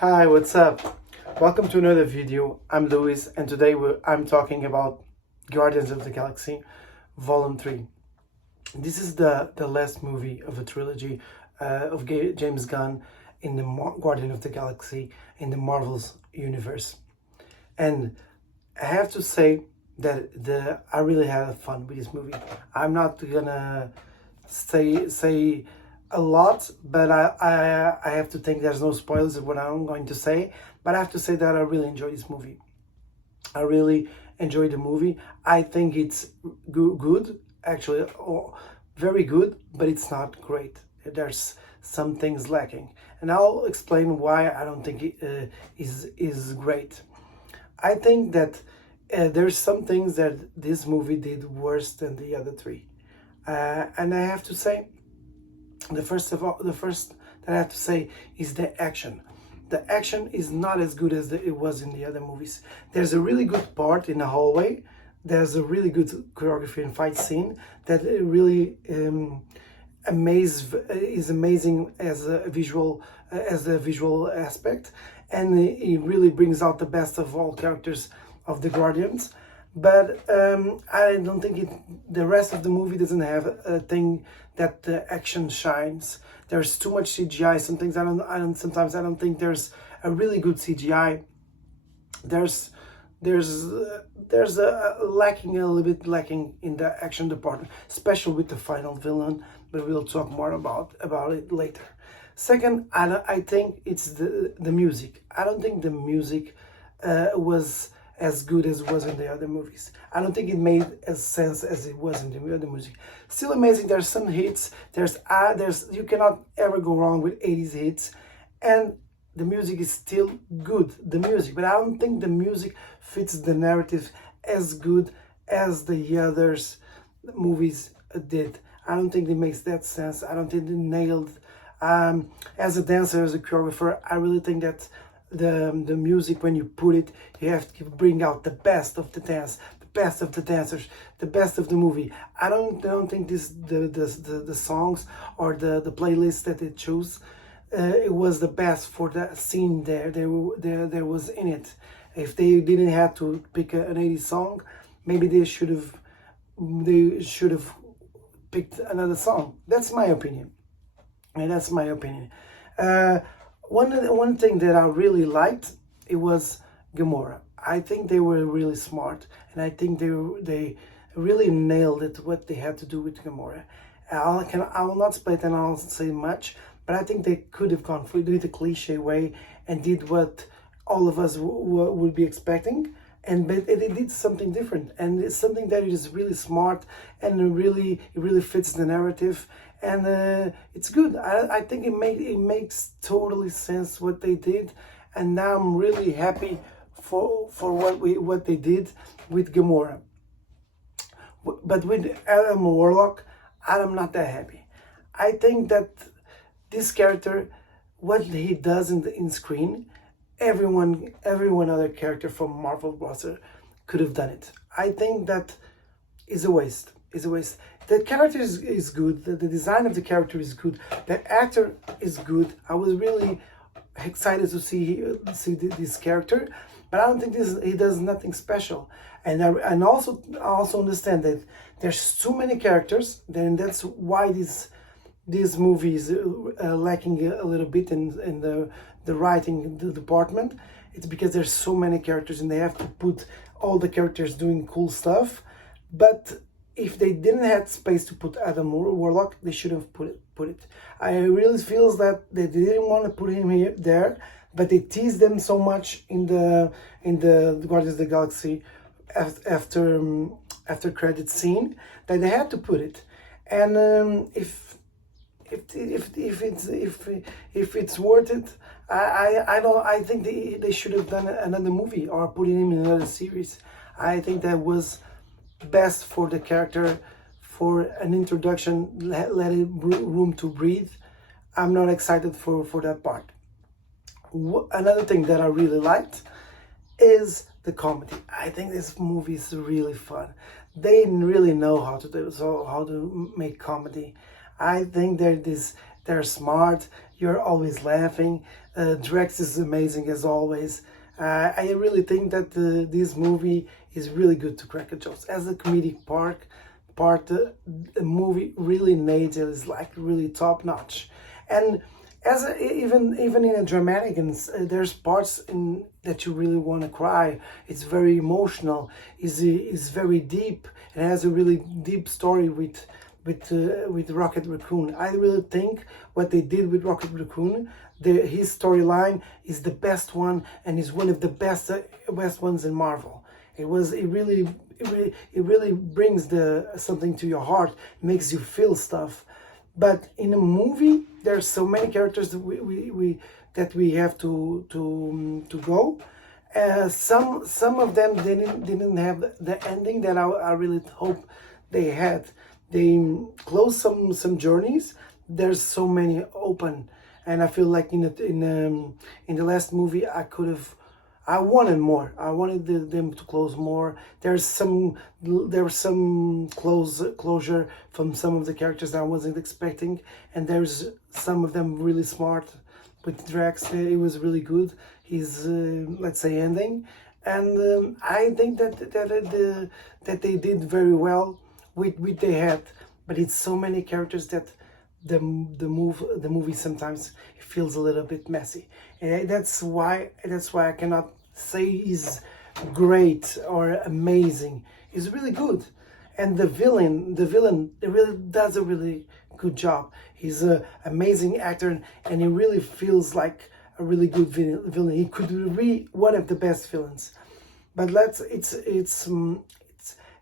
Hi, what's up? Welcome to another video. I'm Luis, and today I'm talking about Guardians of the Galaxy Volume 3. This is the last movie of a trilogy of James Gunn in the Guardian of the Galaxy in the Marvel's universe. And I have to say that I really had fun with this movie. I'm not gonna say a lot, but I have to think there's no spoilers of what I'm going to say. But I have to say that I really enjoy this movie. I really enjoy the movie. I think it's good, actually, very good, but it's not great. There's some things lacking, and I'll explain why I don't think it is great. I think that there's some things that this movie did worse than the other three, and I have to say, the first that I have to say is the action. The action is not as good as it was in the other movies. There's a really good part in the hallway. There's a really good choreography and fight scene that really is amazing as a visual aspect, and it really brings out the best of all characters of the Guardians. But I don't think the rest of the movie doesn't have a thing that the action shines. There's too much CGI. Sometimes I don't think there's a really good CGI. There's a little bit lacking in the action department, especially with the final villain. But we'll talk more about it later. Second, I think it's the music. I don't think the music was as good as it was in the other movies. I don't think it made as sense as it was in the other music. Still amazing. There's some hits. There's you cannot ever go wrong with 80s hits, and the music is still good. The music, but I don't think the music fits the narrative as good as the others movies did. I don't think it makes that sense. I don't think they nailed. As a dancer, as a choreographer, I really think that the music, when you put it, you have to bring out the best of the dance, the best of the dancers, the best of the movie. I don't think the songs or the playlist that they chose it was the best for the scene there was in it. If they didn't have to pick an 80s song, maybe they should have picked another song. That's my opinion. And that's my opinion. One thing that I really liked, it was Gamora. I think they were really smart, and I think they really nailed it what they had to do with Gamora. I will not split and I'll say much, but I think they could have gone for the cliche way and did what all of us would be expecting. But they did something different, and it's something that is really smart, and it really fits the narrative, and it's good. I think it makes totally sense what they did, and now I'm really happy for what they did with Gamora. But with Adam Warlock, I'm not that happy. I think that this character, what he does in screen, everyone other character from Marvel Bros. Could have done it. I think that is a waste. The character is good. The design of the character is good. The actor is good. I was really excited to see this character, but I don't think he does nothing special. And I also understand that there's too many characters. Then that's why this movie is lacking a little bit in the writing department. It's because there's so many characters and they have to put all the characters doing cool stuff. But if they didn't have space to put Adam Warlock, they should have put it. I really feel that they didn't want to put him there, but they teased them so much in the Guardians of the Galaxy after credit scene that they had to put it. And if it's worth it, I think they should have done another movie or put him in another series. I think that was best for the character, for an introduction, let it room to breathe. I'm not excited for that part. Another thing that I really liked is the comedy. I think this movie is really fun. They really know how to make comedy. I think they're smart. You're always laughing. Drex is amazing as always. I really think that this movie is really good to crack a jokes. As a comedic the movie really nails it. Is like really top notch. And as even in a dramatic, and there's parts in that you really want to cry. It's very emotional. Is very deep. It has a really deep story with Rocket Raccoon. I really think what they did with Rocket Raccoon, his storyline is the best one, and is one of the best ones in Marvel. It really brings something to your heart, makes you feel stuff. But in a movie, there's so many characters that we have to go. Some of them didn't have the ending that I really hope they had. They closed some journeys. There's so many open, and I feel like in the last movie I wanted more. I wanted them to close more. There was some closure from some of the characters that I wasn't expecting, and there's some of them really smart. With Drax, it was really good. His let's say ending, and I think that they did very well with they had. But it's so many characters that the movie sometimes it feels a little bit messy, and that's why I cannot say he's great or amazing. He's really good, and the villain it really does a really good job. He's an amazing actor, and he really feels like a really good villain. He could be one of the best villains. But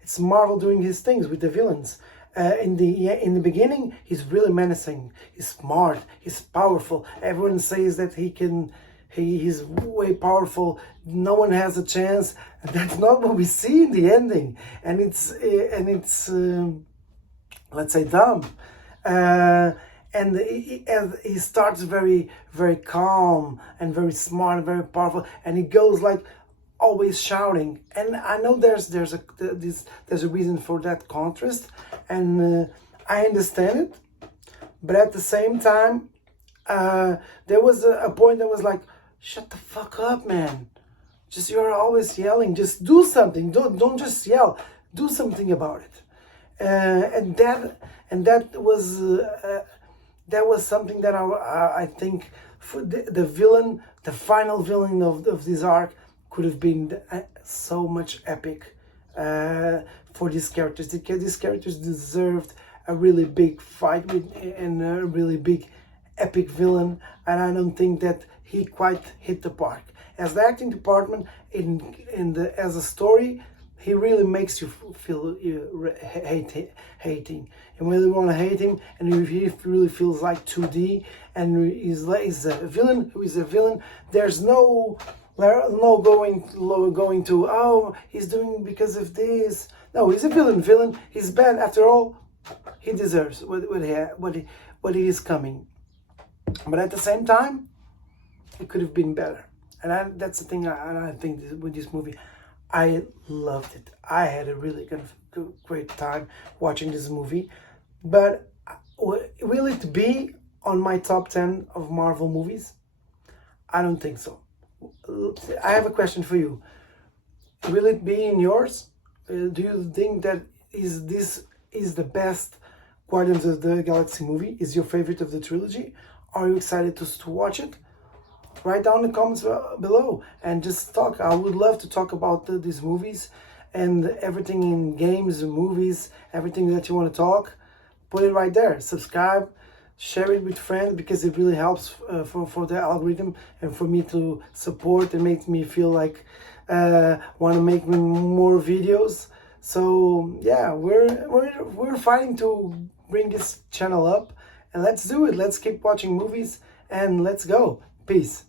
it's Marvel doing his things with the villains. In the beginning, he's really menacing. He's smart. He's powerful. Everyone says that he's way powerful. No one has a chance. That's not what we see in the ending, and it's let's say dumb. And he starts very very calm and very smart and very powerful, and he goes like always shouting. And I know there's a reason for that contrast, and I understand it. But at the same time, there was a point that was like, shut the fuck up, man. Just you're always yelling. Just do something. Don't just yell. Do something about it. And that was something that I think for the villain, the final villain of this arc, could have been so much epic for these characters. These characters deserved a really big fight and a really big epic villain, and I don't think that he quite hit the park. As the acting department, as a story, he really makes you feel hating. And when you want to hate him, and he really feels like 2D, and he's a villain who is a villain. There's no going to, oh, he's doing because of this. No, he's a villain. He's bad. After all, he deserves what he is coming. But at the same time, it could have been better. And that's the thing. I think with this movie, I loved it. I had a really great time watching this movie. But will it be on my top 10 of Marvel movies? I don't think so. I have a question for you. Will it be in yours? Do you think that this is the best Guardians of the Galaxy movie? Is your favorite of the trilogy? Are you excited to watch it? Write down in the comments below and just talk. I would love to talk about these movies and everything in games and movies, everything that you want to talk. Put it right there. Subscribe, share it with friends, because it really helps for the algorithm and for me to support and makes me feel like want to make more videos. So yeah, we're fighting to bring this channel up, and let's do it. Let's keep watching movies, and let's go. Peace.